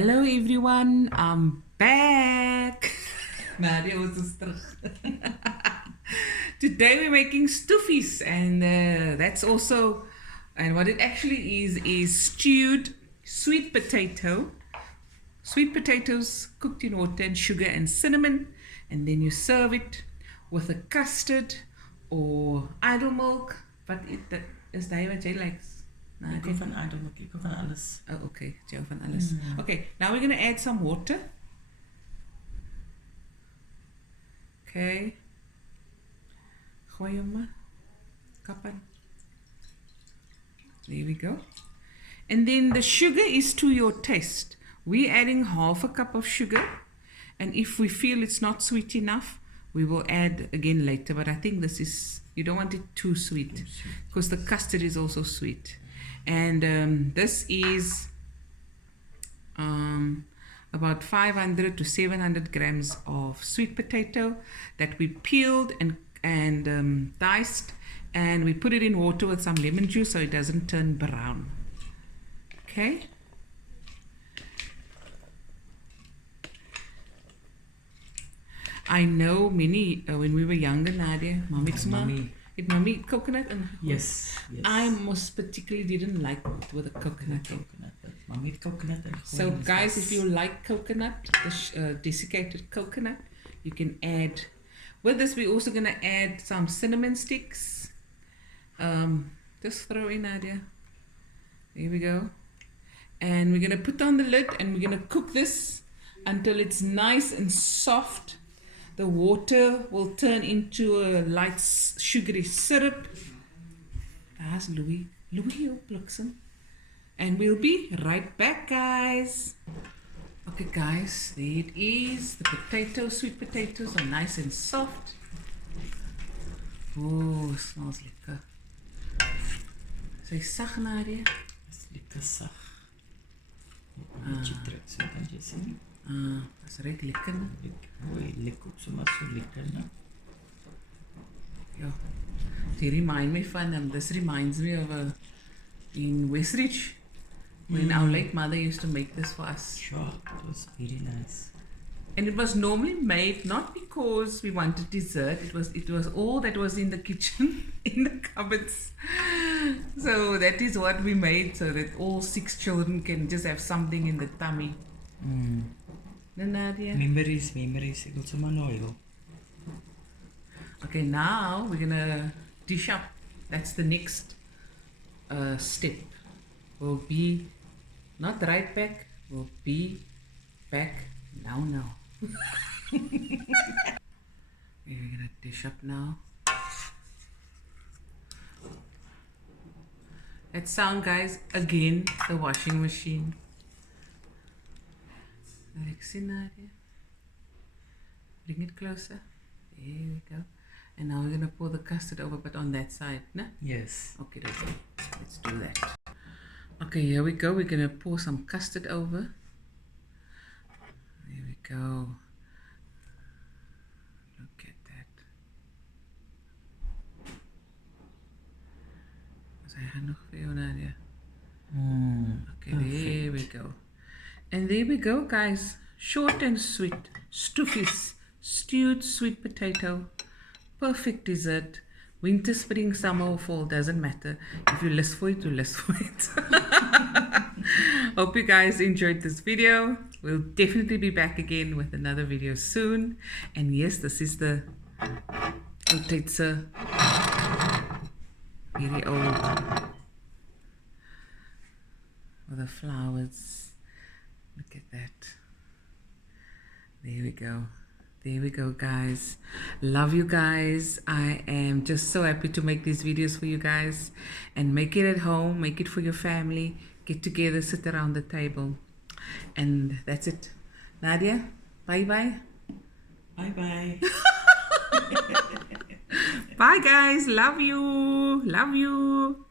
Hello everyone, I'm back. Nadia was dus terug. Today we're making Stoefies, and that's also, and what it actually is stewed sweet potato. Sweet potatoes cooked in water and sugar and cinnamon, and then you serve it with a custard or idle milk. But it is that what jy likes? Ik hou van idle, ik hou van alles. Oh, okay. Jy hou van alles. Okay, now we're going to add some water. Okay. Gooi hom maar. Kap aan. There we go. And then the sugar is to your taste. We're adding half a cup of sugar. And if we feel it's not sweet enough, we will add again later. But I think this is, you don't want it too sweet. Because the custard is also sweet. And this is about 500 to 700 grams of sweet potato that we peeled and diced, and we put it in water with some lemon juice so it doesn't turn brown. Okay. I know many, when we were younger, Nadia, Did mommy eat coconut? Yes, yes. I most particularly didn't like it with a coconut. But mommy eat coconut. So guys, if you like coconut, the desiccated coconut, you can add. With this, we're also going to add some cinnamon sticks. Just throw in, Nadia. There we go. And we're going to put on the lid and we're going to cook this until it's nice and soft. The water will turn into a light sugary syrup. That's Louis Bliksem. And we'll be right back, guys. Okay, guys, there it is. The potatoes, sweet potatoes are nice and soft. Oh, smells lekker. Sy sag, Nadia. It's lekker sag. Een beetje trek, so kan jy sien. Dat is reg lekker. Mooi, lekker ook so maar so lekker. Ja. They remind me fun. This reminds me of in Westridge when our late mother used to make this for us. Sure, it was very nice. And it was normally made not because we wanted dessert. It was all that was in the kitchen, in the cupboards. So that is what we made so that all 6 children can just have something in the tummy. No, Nadia? Memories. Ik wil zomaar nooit. Okay, now we're gonna dish up. That's the next step. We'll be not right back. We'll be back now. Okay, we're gonna dish up now. That sound, guys, again, the washing machine. Nadia. Bring it closer. There we go. And now we're gonna pour the custard over, but on that side, no? Yes. Okay, let's do that. Okay, here we go. We're gonna pour some custard over. There we go. Look at that. Was hy genoeg vir jou, Nadia? Okay, there we go. And there we go, guys. Short and sweet. Stoefies. Stewed sweet potato. Perfect dessert. Winter, spring, summer or fall, doesn't matter. If you list for it, you list for it. Hope you guys enjoyed this video. We'll definitely be back again with another video soon. And yes, this is the Oudheidse, very old, with the flowers. Look at that. There we go. There we go, guys. Love you guys. I am just so happy to make these videos for you guys. And make it at home. Make it for your family. Get together. Sit around the table. And that's it. Nadia, bye-bye. Bye-bye. Bye, guys. Love you. Love you.